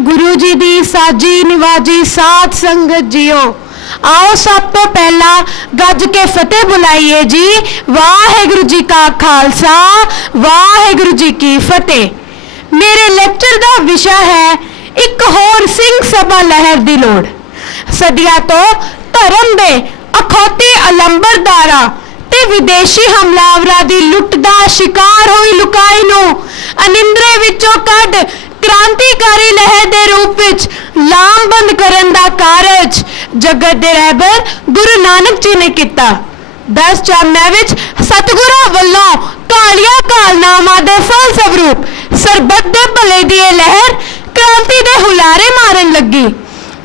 गुरु जी दी साजी निवाजी साध संगत जियो। आओ सब तो पहला गज के फतेह बुलाइए जी। वाहेगुरु जी का खालसा वाहेगुरु जी की फतेह। मेरे लेक्चर का विषय है एक होर सिंह सभा लहर दी लोड़। सदिया तो धर्म दे अखौते अलंबरदारा ते विदेशी हमलावरां दी लुੱਟ ਦਾ शिकार हुई लुकाई नूं अनिंद्रे विचों कढ क्रांतिकारी लहर के रूप में लामबंद करन दा कारज जगत दे रहबर गुरु नानक जी ने किया। 10 चानणियां विच सतगुरां वल्लों कालिया कालनामा दे फल स्वरूप सरबत दे भले दी लहर क्रांति दे हुलारे मारन लगी।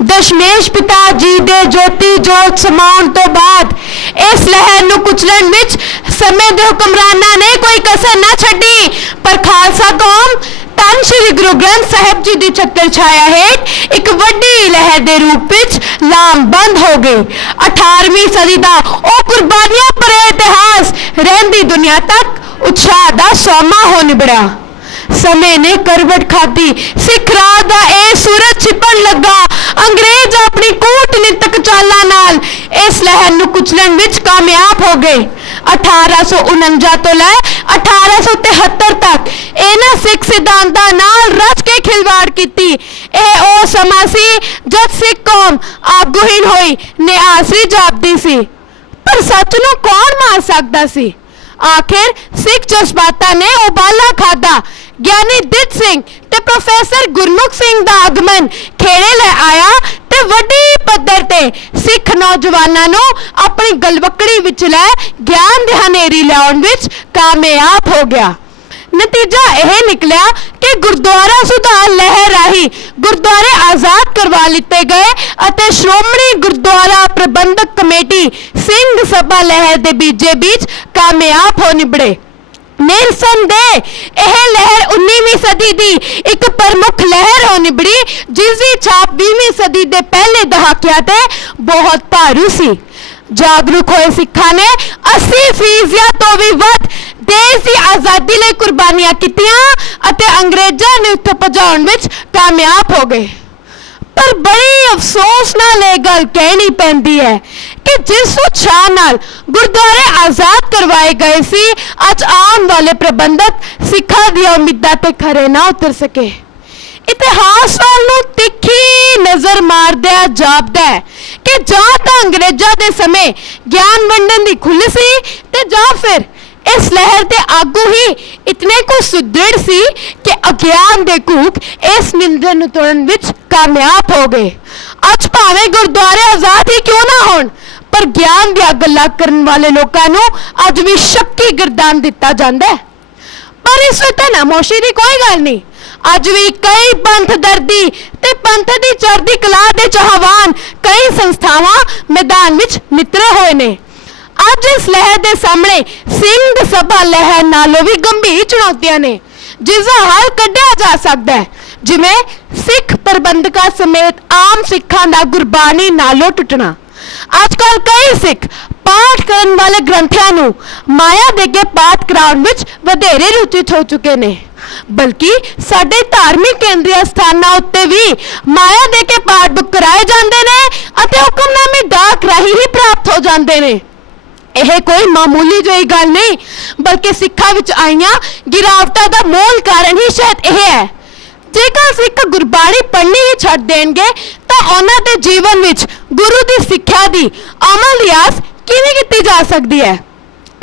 दशमेश पिता जी दे ज्योति जोत समाउण तो बाद इस लहर नूं कुचलण विच समय दे हुक्मरानां ने कोई कसर ना छड्डी, पर खालसा कौम धन श्री गुरु ग्रंथ साहिब जी की छत्र छाया हेठ एक वड्डी लहर के रूप में लामबंद हो गई। 18वीं सदी का वह कुर्बानियां भरे इतिहास रहंदी दुनिया तक उत्साह का सोमा हो निबड़ा। समय ने करवट खाती, सिख राज का यह सूरज छिपन लगा। अंग्रेज अपनी कूटनीतिक चालां नाल इस लहर नूं कुचलण विच कामयाब हो गए। 1849 तो लै 1873 तक इन्हां सिख सिद्धांतां नाल रच के खिलवाड़ कीती। यह ओ समा सी जद सिख कौम आगूहीन होई निआसरी जापदी सी, पर सच नूं कौन मार सकदा सी? आखिर सिख जज्बातां ने उबाला खादा। ज्ञानी दित सिंह ते प्रोफैसर गुरमुख सिंह दा आगमन खेड़े ले आया ते वड्डी पद्धर ते सिख नौजवानां नूं अपनी गलवकड़ी विच लै ज्ञान दी हनेरी लियाउण विच कामयाब हो गया। नतीजा यह निकलिया कि गुरुद्वारा सुधार लहर राही गुरुद्वारे आजाद करवा लिते गए अते श्रोमणी गुरुद्वारा प्रबंधक कमेटी सिंह सभा लहर दे बीजे बीच कामयाब हो निबड़े। निरसंदेह यह लहर 19वीं सदी की एक प्रमुख लहर हो निबड़ी, जिसकी छाप 20वीं सदी के पहले दहाकिया ते बहुत भारू सी। जागरूक होए सिखा ने 80% या तो भी वध देश की आजादी लिए कुर्बानियां कीतियां अते अंग्रेजां ने उत्थे पहुंचाउण विच कामयाब हो गए। पर बड़ी अफसोस नाल यह गल कहनी पैंदी है कि जिस उत्साह नाल गुरुद्वारे आजाद करवाए गए सी, अज आने वाले प्रबंधक सिखा दी उम्मीदां ते खरे ना उतर सके। इतिहास वाल नूं तिखी नजर मारदिया जापदा है कि जां तां अंग्रेजां दे समय ज्ञान वंडन दी खुल सी ते जां फिर इस लहर के आगू ही इतने को सुदृढ़ सी कि अज्ञान दे कूक इस निंदन नूं तोड़न विच कामयाब हो गए। अज भावें गुरुद्वारे आजाद ही क्यों ना होण, पर ज्ञान दी गल्लां करन वाले लोकां नूं अज भी शक्की गिरदान दिता जांदा है। पर इस विच नामोशी दी कोई गल नहीं। अज भी कई पंथ दर्दी ते पंथ दी चढ़दी कला दे चाहवान कई संस्थावां मैदान विच नितरे होए ने। अज इस लहर के सामने सिंह सभा लहर नालों भी गंभीर चुनौतियां ने जिसका हल कढ़िया जा सकता है, जिवें सिख प्रबंधकां समेत आम सिखां दा गुरबाणी नालों टुटना। आजकल कई सिख पाठ करन वाले ग्रंथियां नूं माया दे के पाठ कराउण विच वधेरे रुचित हो चुके ने, बल्कि साडे धार्मिक केंद्रीय स्थानां उत्ते भी माया दे के पाठ बुक कराए जांदे ने अते हुक्मनामे डाक राही ही प्राप्त हो जांदे ने। यह कोई मामूली जी गल नहीं, बल्कि सिखा विच आईयां गिरावटां दा मूल कारण ही शायद यह है। जेकर सिख गुरबाणी पढ़नी ही छड्ड देणगे तां उन्हां दे जीवन विच गुरु दी सिक्ख्या दी अमल रियाज किवें कीती जा सकदी है?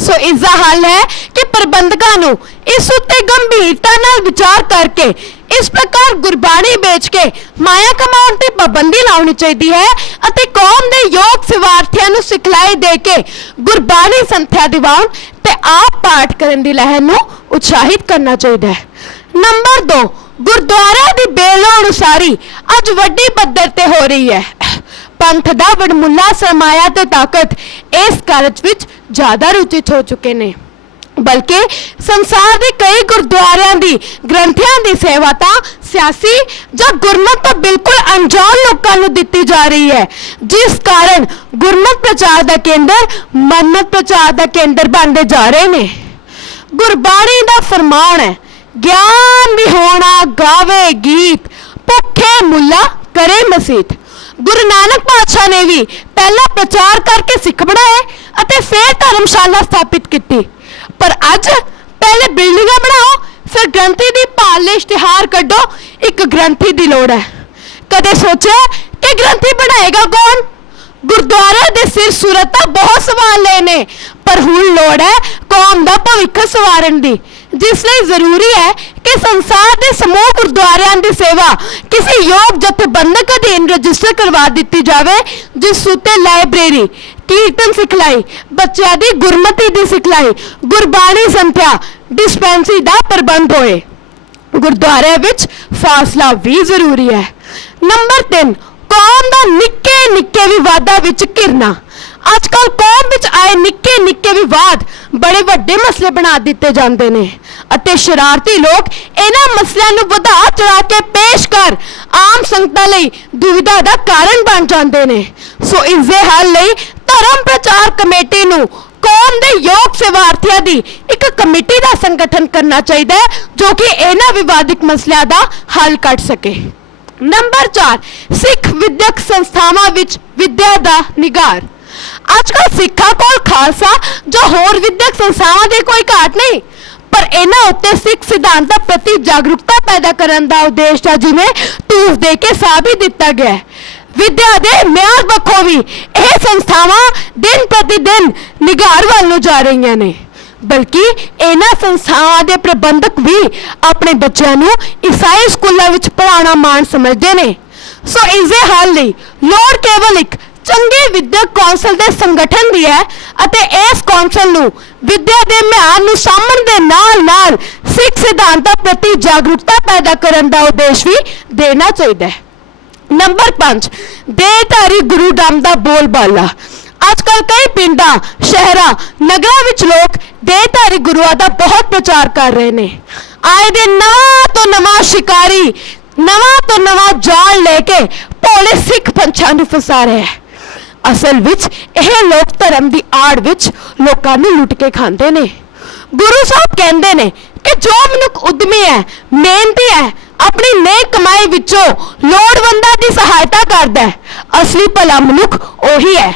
सो इसका हल है कि प्रबंधकां नूं इस उत्ते गंभीरता नाल विचार करके इस प्रकार गुरबाणी बेच के माया कमाउण ते पाबंदी लाउणी चाहिदी है अते कौम दे योग सिवार्थियां नूं सिखलाई दे के गुरबाणी संथ्या दिवाउण ते आप पाठ करन दी लहर नूं उत्साहित करना चाहिदा है। नंबर 2, गुरुद्वारा दी बेलोड़ उसारी अज वड्डी पद्धर ते हो रही है। पंथ दा वडमुला सरमाया ते ताकत इस कारज विच ज्यादा रुचित हो चुके ने, बल्कि संसार के कई गुरुद्वारियां दी ग्रंथियां दी सेवा तां सियासी जां गुरमत तो बिल्कुल अनजान लोकां नूं दित्ती जा रही है, जिस कारण गुरमत प्रचार दा केंद्र मन्नत प्रचार दा केंद्र बनते जा रहे ने। गुरबाणी दा फरमान है, ज्ञान भी होना गावे गीत, ਭੁੱਖੇ ਮੁੱਲਾ ਕਰੇ ਮਸੀਤ। ਗੁਰੂ ਨਾਨਕ ਪਾਤਸ਼ਾਹ ਨੇ ਵੀ ਪਹਿਲਾਂ ਪ੍ਰਚਾਰ ਕਰਕੇ ਸਿੱਖ ਬਣਾਏ ਅਤੇ ਫਿਰ ਧਰਮਸ਼ਾਲਾ ਸਥਾਪਿਤ ਕੀਤੀ। ਪਰ ਅੱਜ ਪਹਿਲੇ ਬਿਲਡਿੰਗਾਂ ਬਣਾਓ, ਫਿਰ ਗ੍ਰੰਥੀ ਦੀ ਭਾਲ ਲਈ ਇਸ਼ਤਿਹਾਰ ਕੱਢੋ। ਇੱਕ ਗ੍ਰੰਥੀ ਦੀ ਲੋੜ ਹੈ। ਕਦੇ ਸੋਚਿਆ ਕਿ ਗ੍ਰੰਥੀ ਬਣਾਏਗਾ ਕੌਣ? ਗੁਰਦੁਆਰੇ ਦੇ ਸਿਰ ਸੂਰਤ ਤਾਂ ਬਹੁਤ ਸਵਾਲ ਲਏ ਨੇ, ਪਰ ਹੁਣ ਲੋੜ ਹੈ ਕੌਮ ਦਾ ਭਵਿੱਖ ਸਵਾਰਨ ਦੀ, ਜਿਸ ਲਈ ਜ਼ਰੂਰੀ ਹੈ ਕਿ ਸੰਸਾਰ ਦੇ ਸਮੂਹ ਗੁਰਦੁਆਰਿਆਂ ਦੀ ਸੇਵਾ ਕਿਸੇ ਯੋਗ ਜਥੇਬੰਦਕ ਅਧੀਨ ਰਜਿਸਟਰ ਕਰਵਾ ਦਿੱਤੀ ਜਾਵੇ, ਜਿਸ ਉੱਤੇ ਲਾਇਬ੍ਰੇਰੀ, ਕੀਰਤਨ ਸਿਖਲਾਈ, ਬੱਚਿਆਂ ਦੀ ਗੁਰਮਤੀ ਦੀ ਸਿਖਲਾਈ, ਗੁਰਬਾਣੀ ਸੰਥਿਆ, ਡਿਸਪੈਂਸਰੀ ਦਾ ਪ੍ਰਬੰਧ ਹੋਏ। ਗੁਰਦੁਆਰਿਆਂ ਵਿੱਚ ਫਾਸਲਾ ਵੀ ਜ਼ਰੂਰੀ ਹੈ। ਨੰਬਰ 3, ਕੌਮ ਦਾ ਨਿੱਕੇ ਨਿੱਕੇ ਵਿਵਾਦਾਂ ਵਿੱਚ ਘਿਰਨਾ। ਅੱਜ ਕੱਲ ਕੌਮ ਵਿੱਚ ਆਏ ਨਿੱਕੇ ਨਿੱਕੇ ਵਿਵਾਦ ਬੜੇ ਵੱਡੇ ਮਸਲੇ ਬਣਾ ਦਿੱਤੇ ਜਾਂਦੇ ਨੇ ਅਤੇ ਸ਼ਰਾਰਤੀ ਲੋਕ ਇਹਨਾਂ ਮਸਲਿਆਂ ਨੂੰ ਵਧਾ ਚੜਾ ਕੇ ਪੇਸ਼ ਕਰ ਆਮ ਸੰਗਤਾਂ ਲਈ ਦੁਵਿਧਾ ਦਾ ਕਾਰਨ ਬਣ ਜਾਂਦੇ ਨੇ। ਸੋ ਇਸ ਦੇ ਹੱਲ ਲਈ ਧਰਮ ਪ੍ਰਚਾਰ ਕਮੇਟੀ ਨੂੰ ਕੌਮ ਦੇ ਯੋਗ ਸੇਵਾਰਥੀਆਂ ਦੀ ਇੱਕ ਕਮੇਟੀ ਦਾ ਸੰਗਠਨ ਕਰਨਾ ਚਾਹੀਦਾ ਹੈ, ਜੋ ਕਿ ਇਹਨਾਂ ਵਿਵਾਦਿਕ ਮਸਲਿਆਂ ਦਾ ਹੱਲ ਕੱਢ ਸਕੇ। ਨੰਬਰ 4, ਸਿੱਖ ਵਿਦਿਅਕ ਸੰਸਥਾਵਾਂ ਵਿੱਚ ਵਿਦਿਆ ਦਾ ਨਿਗਾਰ। ਅੱਜ ਕੱਲ੍ਹ ਸਿੱਖਾਂ ਕੋਲ ਖਾਲਸਾ ਜਾਂ ਹੋਰ ਵਿਦਿਅਕ ਸੰਸਥਾਵਾਂ ਦੀ ਕੋਈ ਘਾਟ ਨਹੀਂ, ਪਰ ਇਹਨਾਂ ਉੱਤੇ ਸਿੱਖ ਸਿਧਾਂਤਾਂ ਪ੍ਰਤੀ ਜਾਗਰੂਕਤਾ ਪੈਦਾ ਕਰਨ ਦਾ ਉਦੇਸ਼ ਦਾ ਜਿਵੇਂ ਧੂਫ ਦੇ ਕੇ ਸਾਬਿਤ ਦਿੱਤਾ ਗਿਆ ਹੈ। ਵਿਦਿਆ ਦੇ ਮਿਆਰ ਪੱਖੋਂ ਵੀ ਇਹ ਸੰਸਥਾਵਾਂ ਦਿਨ ਪ੍ਰਤੀ ਦਿਨ ਨਿਗਾਰ ਵੱਲ ਨੂੰ ਜਾ ਰਹੀਆਂ ਨੇ, ਬਲਕਿ ਇਹਨਾਂ ਸੰਸਥਾਵਾਂ ਦੇ ਪ੍ਰਬੰਧਕ ਵੀ ਆਪਣੇ ਬੱਚਿਆਂ ਨੂੰ ਈਸਾਈ ਸਕੂਲਾਂ ਵਿੱਚ ਪੜ੍ਹਾਉਣਾ ਮਾਣ ਸਮਝਦੇ ਨੇ। ਸੋ ਇਸ ਦੇ ਹੱਲ ਲਈ ਲੋੜ ਕੇਵਲ ਇੱਕ ਚੰਗੇ ਵਿਦਿਅਕ ਕੌਂਸਲ ਦੇ ਸੰਗਠਨ ਦੀ ਹੈ ਅਤੇ ਇਸ ਕੌਂਸਲ ਨੂੰ ਵਿਦਿਆ ਦੇ ਮਿਆਰ ਨੂੰ ਸਾਂਭਣ ਦੇ ਨਾਲ ਨਾਲ ਸਿੱਖ ਸਿਧਾਂਤਾਂ ਪ੍ਰਤੀ ਜਾਗਰੂਕਤਾ ਪੈਦਾ ਕਰਨ ਦਾ ਉਦੇਸ਼ ਵੀ ਦੇਣਾ ਚਾਹੀਦਾ ਹੈ। ਨੰਬਰ 5, ਦੇਹਧਾਰੀ ਗੁਰੂ ਨਾਮ ਦਾ ਬੋਲਬਾਲਾ। ਅੱਜ ਕੱਲ੍ਹ ਕਈ ਪਿੰਡਾਂ, ਸ਼ਹਿਰਾਂ, ਨਗਰਾਂ ਵਿੱਚ ਲੋਕ ਦੇਹਧਾਰੀ ਗੁਰੂਆਂ ਦਾ ਬਹੁਤ ਪ੍ਰਚਾਰ ਕਰ ਰਹੇ ਨੇ। ਆਏ ਦਿਨ ਨਵਾਂ ਤੋਂ ਨਵਾਂ ਸ਼ਿਕਾਰੀ, ਨਵਾਂ ਤੋਂ ਨਵਾਂ ਜਾਲ ਲੈ ਕੇ ਭੋਲੇ ਸਿੱਖ ਪੰਛਾਂ ਨੂੰ ਫਸਾ ਰਿਹਾ ਹੈ। ਅਸਲ ਵਿੱਚ ਇਹ ਲੋਕ ਧਰਮ ਦੀ ਆੜ ਵਿੱਚ ਲੋਕਾਂ ਨੂੰ ਲੁੱਟ ਕੇ ਖਾਂਦੇ ਨੇ। ਗੁਰੂ ਸਾਹਿਬ ਕਹਿੰਦੇ ਨੇ ਕਿ ਜੋ ਮਨੁੱਖ ਉਦਮੀ ਹੈ, ਮਿਹਨਤੀ ਹੈ, ਆਪਣੀ ਨੇਕ ਕਮਾਈ ਵਿੱਚੋਂ ਲੋੜਵੰਦਾਂ ਦੀ ਸਹਾਇਤਾ ਕਰਦਾ ਹੈ, ਅਸਲੀ ਭਲਾ ਮਨੁੱਖ ਉਹੀ ਹੈ।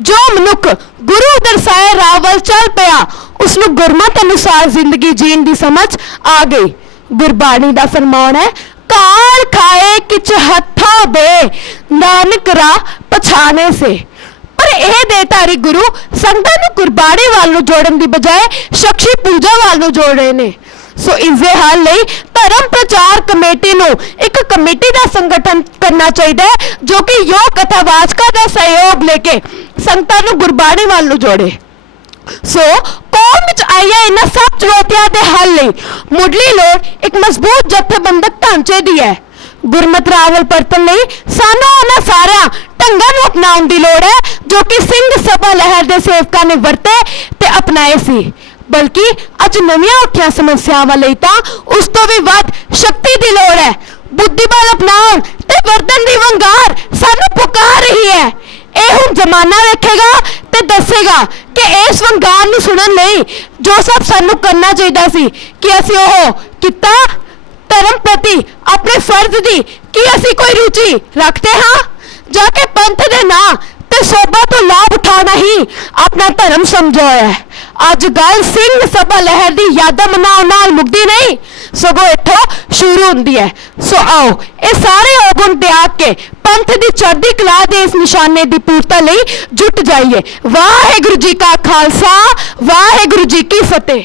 ਜੋ ਮਨੁੱਖ ਗੁਰੂ ਦਰਸਾਏ ਰਾਹ ਵੱਲ ਚੱਲ ਪਿਆ, ਉਸ ਨੂੰ ਗੁਰਮਤਿ ਅਨੁਸਾਰ ਜ਼ਿੰਦਗੀ ਜੀਣ ਦੀ ਸਮਝ ਆ ਗਈ। ਗੁਰਬਾਣੀ ਦਾ ਫਰਮਾਨ ਹੈ, ਕਾਲ ਖਾਏ ਕਿਛ ਹੱਥਾਂ ਦੇ, ਨਾਨਕ ਰਾਹ ਪਛਾਣੇ ਸੇ। ਪਰ ਇਹ ਦੇਹਧਾਰੀ ਗੁਰੂ ਸੰਗਤਾਂ ਨੂੰ ਗੁਰਬਾਣੀ ਵੱਲ ਨੂੰ ਜੋੜਨ ਦੀ ਬਜਾਏ ਸ਼ਖਸੀ ਪੂਜਾ ਵੱਲ ਨੂੰ ਜੋੜ ਰਹੇ ਨੇ। ਸੋ ਇਸ ਦੇ ਹੱਲ ਲਈ ਧਰਮ ਪ੍ਰਚਾਰ ਕਮੇਟੀ ਨੂੰ ਇੱਕ ਕਮੇਟੀ ਦਾ ਸੰਗਠਨ ਕਰਨਾ ਚਾਹੀਦਾ ਹੈ, ਜੋ ਕਿ ਯੋਗ ਕਥਾਵਾਚਕਾਂ ਦਾ ਸਹਿਯੋਗ ਲੈ ਕੇ ਸੰਗਤਾਂ ਨੂੰ ਗੁਰਬਾਣੀ ਵੱਲ ਨੂੰ ਜੋੜੇ। ਸੋ ਕੌਮ ਵਿੱਚ ਆਈਆਂ ਇਹਨਾਂ ਸਭ ਚੁਣੌਤੀਆਂ ਦੇ ਹੱਲ ਲਈ ਮੁੱਢਲੀ ਲੋੜ ਇੱਕ ਮਜ਼ਬੂਤ ਜਥੇਬੰਦਕ ਢਾਂਚੇ ਦੀ ਹੈ। ਗੁਰਮਤਿ ਰਾਹ ਵੱਲ ਪਰਤਣ ਲਈ ਸਾਨੂੰ ਉਹਨਾਂ ਸਾਰਿਆਂ ਢੰਗਾਂ ਨੂੰ ਅਪਣਾਉਣ ਦੀ ਲੋੜ ਹੈ ਜੋ ਕਿ ਸਿੰਘ ਸਭਾ ਲਹਿਰ ਦੇ ਸੇਵਕਾਂ ਨੇ ਵਰਤੇ ਤੇ ਅਪਣਾਏ ਸੀ, ਬਲਕਿ ਅੱਜ ਨਵੀਆਂ ਉੱਠੀਆਂ ਸਮੱਸਿਆਵਾਂ ਲਈ ਤਾਂ ਉਸ ਤੋਂ ਵੀ ਵੱਧ ਸ਼ਕਤੀ ਦੀ ਲੋੜ ਹੈ। ਬੁੱਧੀ ਬਲ ਅਪਣਾਉਣ ਤੇ ਵਰਤਣ ਦੀ ਵੰਗਾਰ ਸਾਨੂੰ ਪੁਕਾਰ ਰਹੀ ਹੈ। ਇਹ ਹੁਣ ਜ਼ਮਾਨਾ ਵੇਖੇਗਾ ਤੇ ਦੱਸੇਗਾ ਕਿ ਇਸ ਵੰਗਾਰ ਨੂੰ ਸੁਣਨ ਲਈ ਜੋ ਸਭ ਸਾਨੂੰ ਕਰਨਾ ਚਾਹੀਦਾ ਸੀ ਕਿ ਅਸੀਂ ਉਹ ਕੀਤਾ। ਧਰਮ ਪ੍ਰਤੀ ਆਪਣੇ ਫਰਜ਼ ਦੀ ਕੀ ਅਸੀਂ ਕੋਈ ਰੁਚੀ ਰੱਖਦੇ ਹਾਂ, ਜਾਂ ਕਿ ਪੰਥ ਦੇ ਨਾਂ ਤੇ ਸੋਭਾ ਤੋਂ ਲਾਭ ਉਠਾਉਣਾ ਹੀ ਆਪਣਾ ਧਰਮ ਸਮਝਿਆ ਹੋਇਆ ਹੈ। ਅੱਜ ਗੱਲ ਸਿੰਘ ਸਭਾ ਲਹਿਰ ਦੀ ਯਾਦਾਂ ਮਨਾਉਣ ਨਾਲ ਮੁੱਕਦੀ ਨਹੀਂ, ਸਗੋਂ ਇੱਥੋਂ ਸ਼ੁਰੂ ਹੁੰਦੀ ਹੈ। ਸੋ ਆਓ ਇਹ ਸਾਰੇ ਔਗੁਣ ਤਿਆਗ ਕੇ ਪੰਥ ਦੀ ਚੜ੍ਹਦੀ ਕਲਾ ਦੇ ਇਸ ਨਿਸ਼ਾਨੇ ਦੀ ਪੂਰਤਾ ਲਈ ਜੁਟ ਜਾਈਏ। ਵਾਹਿਗੁਰੂ ਜੀ ਕਾ ਖਾਲਸਾ, ਵਾਹਿਗੁਰੂ ਜੀ ਕੀ ਫਤਿਹ।